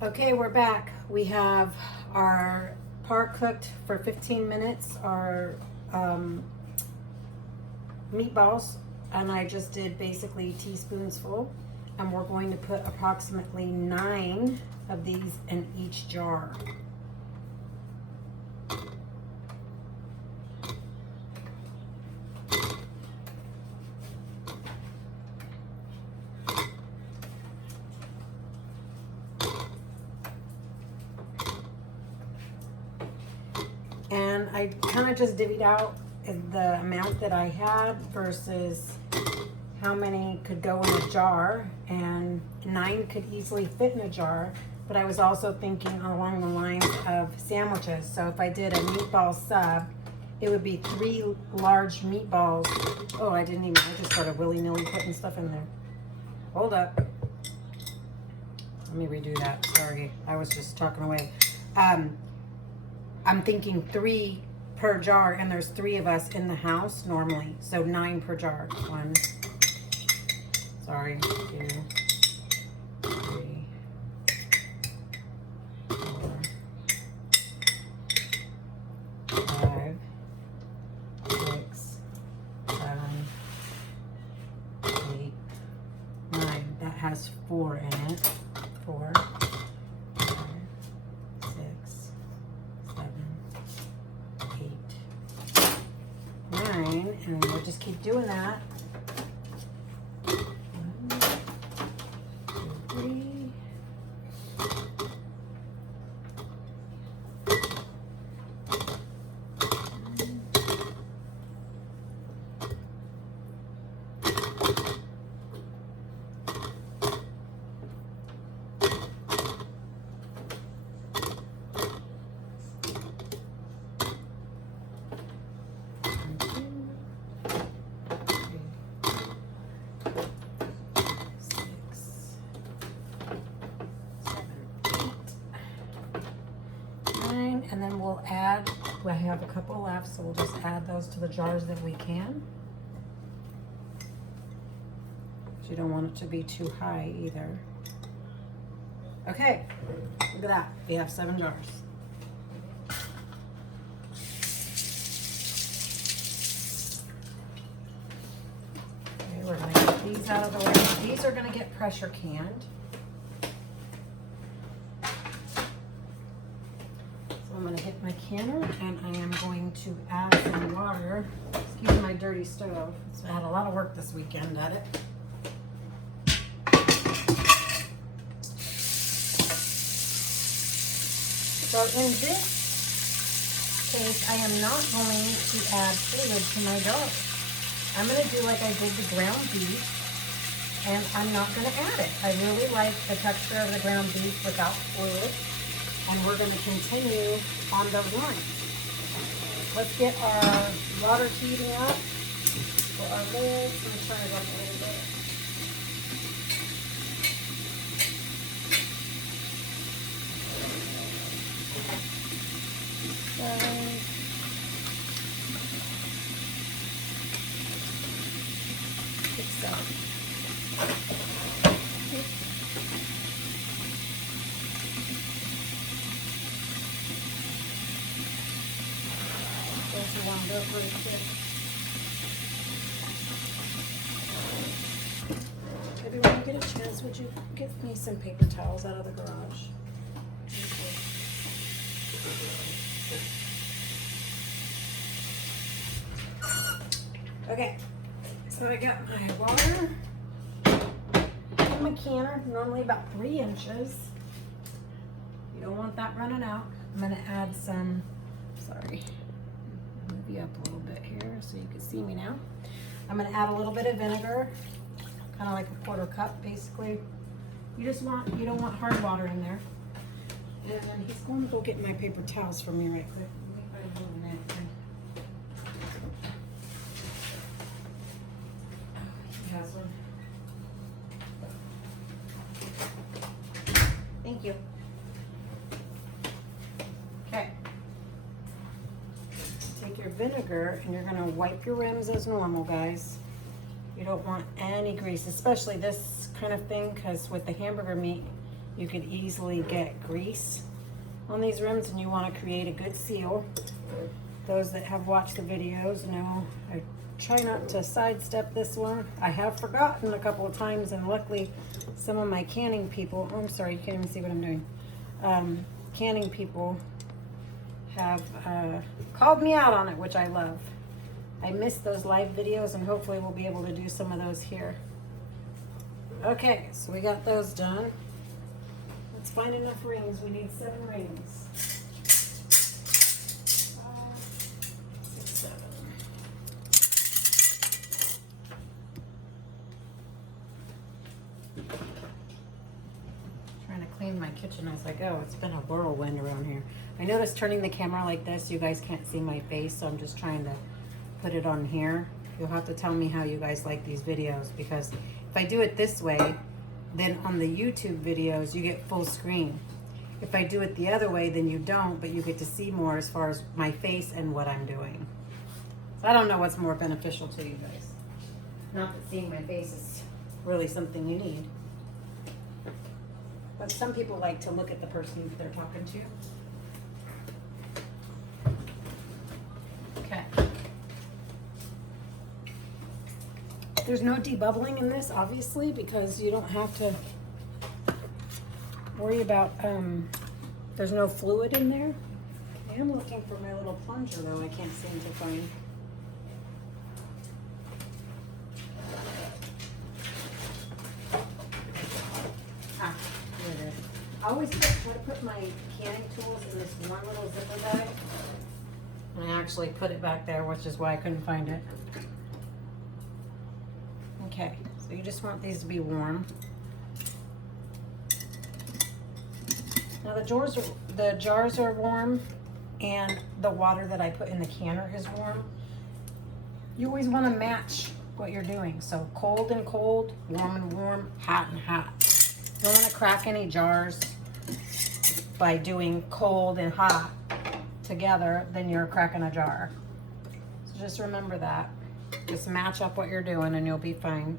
Okay, we're back. We have our pork cooked for 15 minutes, our meatballs, and I just did basically teaspoons full, and we're going to put approximately 9 of these in each jar. And I kind of just divvied out the amount that I had versus how many could go in a jar, and 9 could easily fit in a jar, but I was also thinking along the lines of sandwiches. So if I did a meatball sub, it would be 3 large meatballs. Oh, I just started willy-nilly putting stuff in there. Hold up. Let me redo that. Sorry, I was just talking away. I'm thinking 3 per jar, and there's 3 of us in the house normally, so 9 per jar. 1, sorry, 2, 3, 4, 5, 6, 7, 8, 9. That has 4 in it. 4, 5, 6, 7, 8, 9, and we'll just keep doing that. 1, 2, 3. And then we'll add, we have a couple left, so we'll just add those to the jars that we can. You don't want it to be too high either. Okay, look at that. We have 7 jars. Okay, we're gonna get these out of the way. These are gonna get pressure canned. I'm going to hit my canner, and I am going to add some water. Excuse my dirty stove. So I had a lot of work this weekend at it. So in this case, I am not going to add fluid to my dough. I'm going to do like I did the ground beef, and I'm not going to add it. I really like the texture of the ground beef without fluid. And we're going to continue on those lines. Let's get our water heating up for our lids. Let me turn it up a little bit. Warmed up really quick. Maybe when you get a chance, would you give me some paper towels out of the garage? Okay, so I got my water in my canner, normally about 3 inches. You don't want that running out. I'm gonna add some, sorry. Move you up a little bit here so you can see me now. I'm going to add a little bit of vinegar, kind of like a 1/4 cup basically. You don't want hard water in there. And then he's going to go get my paper towels for me right quick. He has one. Thank you. Okay. Take your vinegar and you're going to wipe your rims as normal, guys. You don't want any grease, especially this kind of thing, because with the hamburger meat, you could easily get grease on these rims, and you want to create a good seal. Those that have watched the videos know I try not to sidestep this one. I have forgotten a couple of times, and luckily some of my canning people, oh, I'm sorry, you can't even see what I'm doing. Canning people have called me out on it, which I love. I missed those live videos, and hopefully we'll be able to do some of those here. Okay, so we got those done. Let's find enough rings. We need 7 rings. 5, 6, 7. Trying to clean my kitchen. I was like, oh, it's been a whirlwind around here. I noticed turning the camera like this, you guys can't see my face, so I'm just trying to put it on here. You'll have to tell me how you guys like these videos, because if I do it this way, then on the YouTube videos, you get full screen. If I do it the other way, then you don't, but you get to see more as far as my face and what I'm doing. So I don't know what's more beneficial to you guys. Not that seeing my face is really something you need. But some people like to look at the person they're talking to. Okay. There's no debubbling in this, obviously, because you don't have to worry about, there's no fluid in there. I am looking for my little plunger, though. I can't seem to find. Ah, here it is. I always try to put my canning tools in this one little zipper bag. And I actually put it back there, which is why I couldn't find it. Okay, so you just want these to be warm. Now the jars are warm, and the water that I put in the canner is warm. You always want to match what you're doing. So cold and cold, warm and warm, hot and hot. You don't want to crack any jars by doing cold and hot together, then you're cracking a jar. So just remember that. Just match up what you're doing and you'll be fine.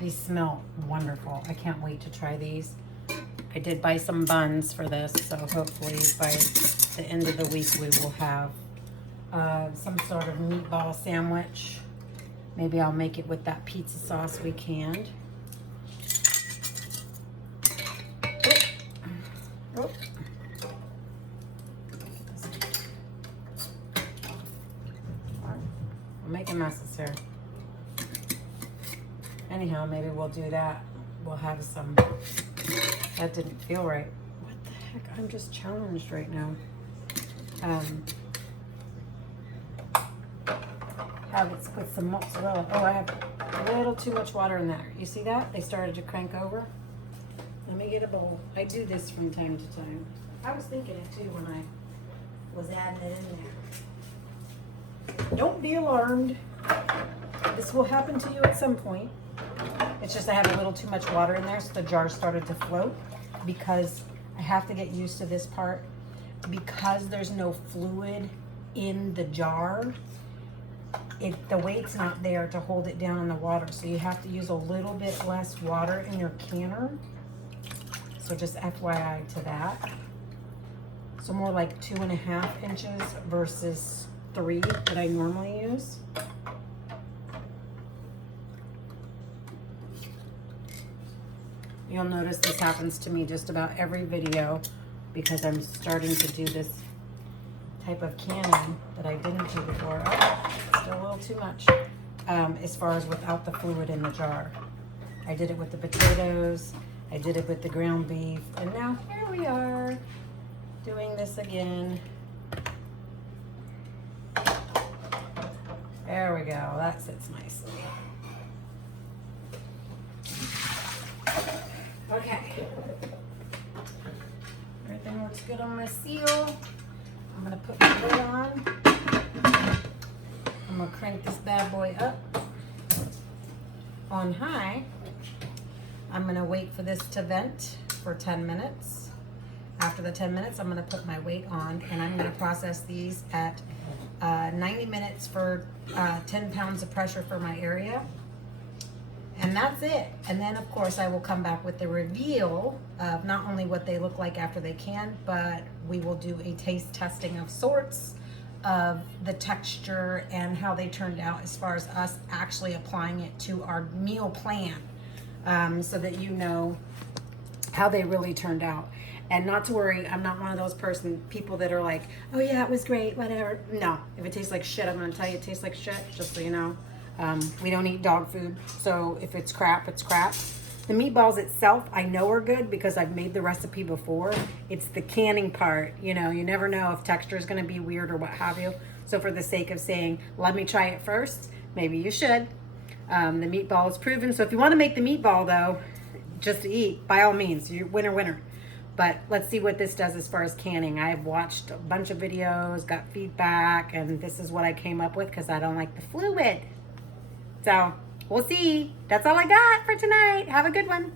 These smell wonderful. I can't wait to try these. I did buy some buns for this, so hopefully by the end of the week we will have some sort of meatball sandwich. Maybe I'll make it with that pizza sauce we canned. Oh. Oh. I'm making messes here. Anyhow, maybe we'll do that. We'll have some. That didn't feel right. What the heck? I'm just challenged right now. Have it with some mozzarella. Oh, I have a little too much water in there. You see that? They started to crank over. Let me get a bowl. I do this from time to time. I was thinking it too when I was adding it in there. Don't be alarmed. This will happen to you at some point. It's just I have a little too much water in there, so the jar started to float, because I have to get used to this part. Because there's no fluid in the jar, the weight's not there to hold it down in the water, so you have to use a little bit less water in your canner. So just FYI to that. So more like 2.5 inches versus 3 that I normally use. You'll notice this happens to me just about every video, because I'm starting to do this type of canning that I didn't do before. Oh, still a little too much. As far as without the fluid in the jar. I did it with the potatoes, I did it with the ground beef, and now here we are doing this again. There we go, that sits nicely. Okay. Everything looks good on my seal. I'm gonna put my lid on. I'm gonna crank this bad boy up on high. I'm gonna wait for this to vent for 10 minutes. After the 10 minutes, I'm gonna put my weight on, and I'm gonna process these at 90 minutes for 10 pounds of pressure for my area. And that's it. And then of course I will come back with the reveal of not only what they look like after they can, but we will do a taste testing of sorts of the texture and how they turned out as far as us actually applying it to our meal plan, so that you know how they really turned out. And not to worry, I'm not one of those people that are like, oh yeah, it was great, whatever. No, if it tastes like shit, I'm gonna tell you it tastes like shit, just so you know. We don't eat dog food, so if it's crap, it's crap. The meatballs itself, I know are good because I've made the recipe before. It's the canning part, you know, you never know if texture is gonna be weird or what have you. So for the sake of saying, let me try it first, maybe you should. The meatball is proven, so if you wanna make the meatball though, just to eat, by all means, you're winner. But let's see what this does as far as canning. I've watched a bunch of videos, got feedback, and this is what I came up with because I don't like the fluid. So we'll see. That's all I got for tonight. Have a good one.